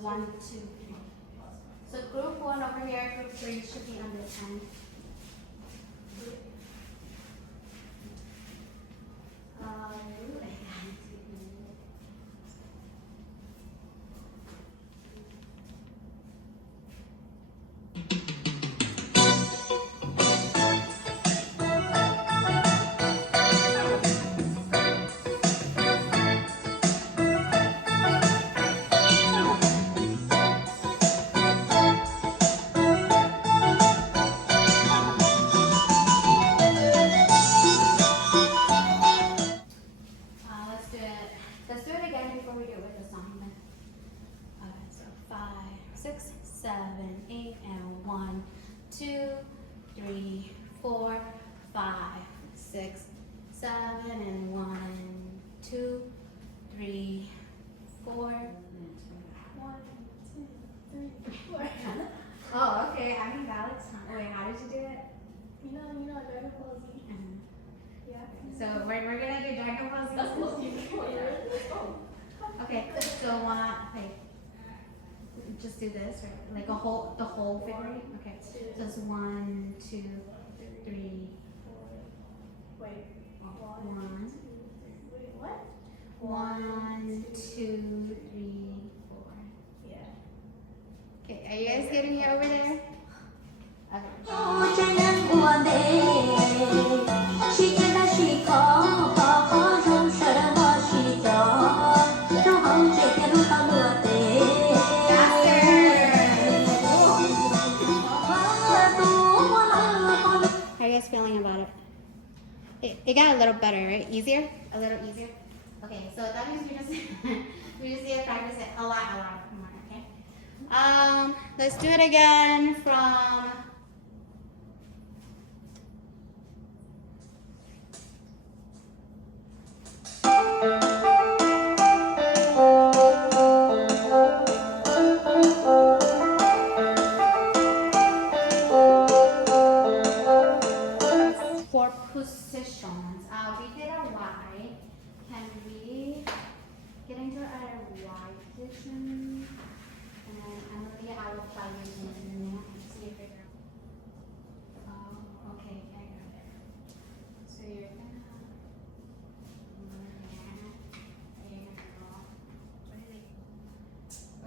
1, 2, 3. So group 1 over here, group 3 should be under 10. Let's do it again before we do it with the song. Okay, so 5, 6, 7, 8, and 1, 2, 3, 4, 5, 6, 7, and 1, 2, 3, 4. 1, 2, 3, 4. Oh, okay. I think Alex. Wait, how did you do it? You know, Dragon Ball Z. Yeah. So we're gonna do Dragon Ball Z. That's what you do. Okay, so wait. Just do this, or like the whole figure. Okay. So it's 1, 2, 3. Wait. 1. Wait, what? 1, 2, 3, 4. Yeah. Okay, are you guys getting it over there? Okay. How are you guys feeling about it? It got a little better, right? Easier? A little easier? Okay, so that means we just need to practice it a lot more, okay? Let's do it again from for positions. We did a Y. Can we get into a Y position? And then Emily, I will try using it in a minute and see if it. Oh, okay, I got it. So you're gonna go.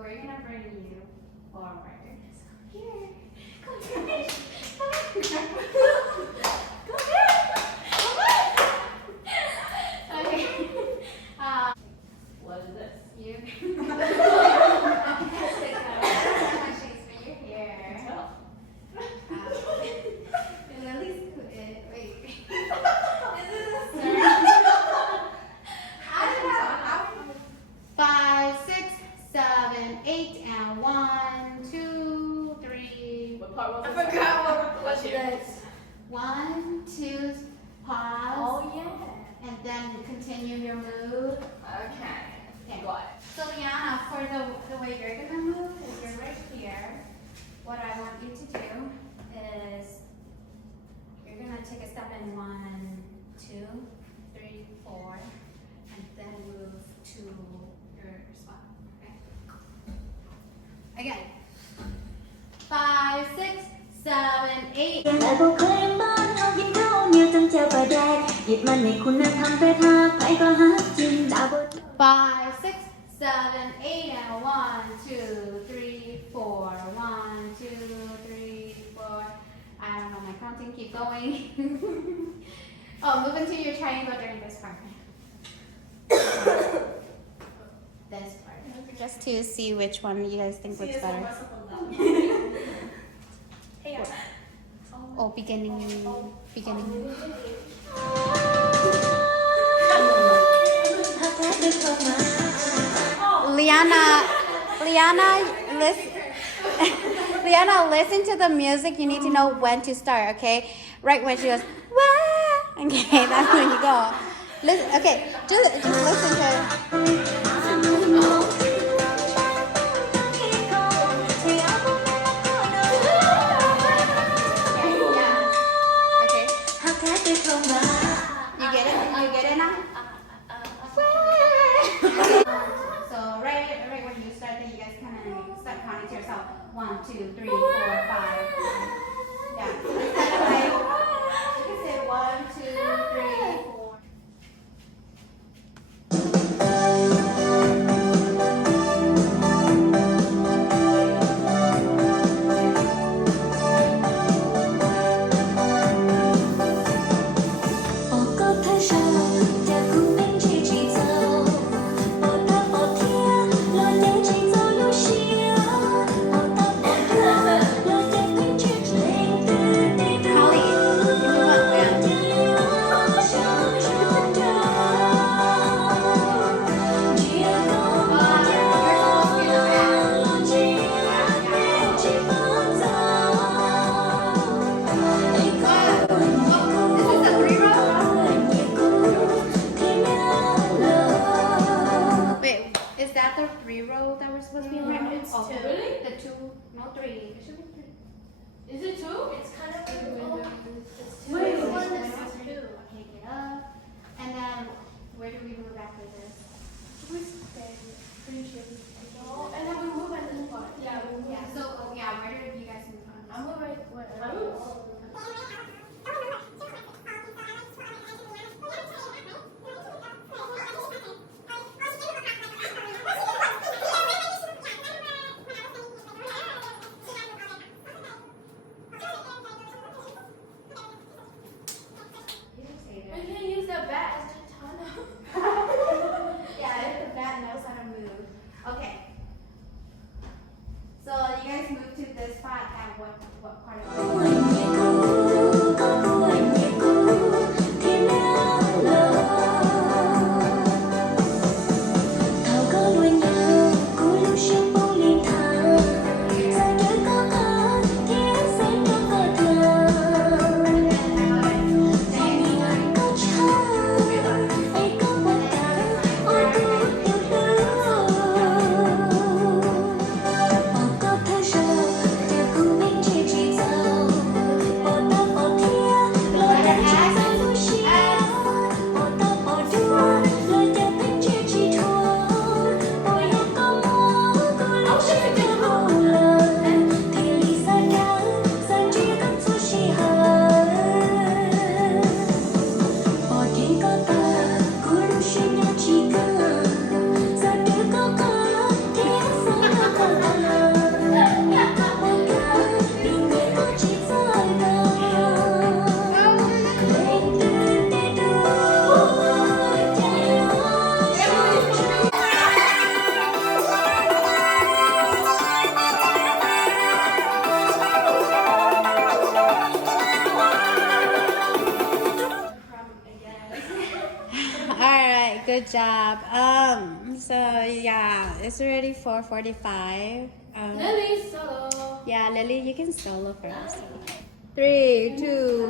We're gonna bring you forward. So here. Come here. Come here. Okay. What is this? You. You're here. At least wait. This is a 5, 6, 7, 8, and 1, 2, 3. What part was I it? forgot what was this. 1, 2, pause. Oh, yeah. And then continue your move. Okay. Okay. What? So Liana, for the way you're gonna move is you're right here. What I want you to do is you're gonna take a step in 1, 2, 3, 4, and then move to your spot. Okay. Again. 5, 6, 7, 8. 5, 6, 7, 8, and 1, 2, 3, 4. 1, 2, 3, 4. I don't know my counting. Keep going. Oh, move into your triangle during this part. This part. Just to see which one you guys think looks better. Hey, Oh, beginning. Liana, listen to the music. You need to know when to start, okay? Right when she goes, wah! Okay, that's when you go. Listen, okay, just listen to it. So right when you start, then you guys kind of 3. It should be 3. Is it 2? It's kind of like it's 2. Wait, It's wait, one wait, that's wait, 2. Okay, get up. And then, where do we move after this? We stay. Pretty sure we stay. And then we move at this part. Yeah, we move. Yeah, so, oh, yeah, where did you guys move on? I'm over right where I was. You can stay We there. can use the bat as katana. Yeah, if the bat knows how to move. Okay. So, you guys move to this spot at what part of the Alright, good job. So yeah, it's already 4:45. Lily solo. Yeah, Lily, you can solo first. 3, 2,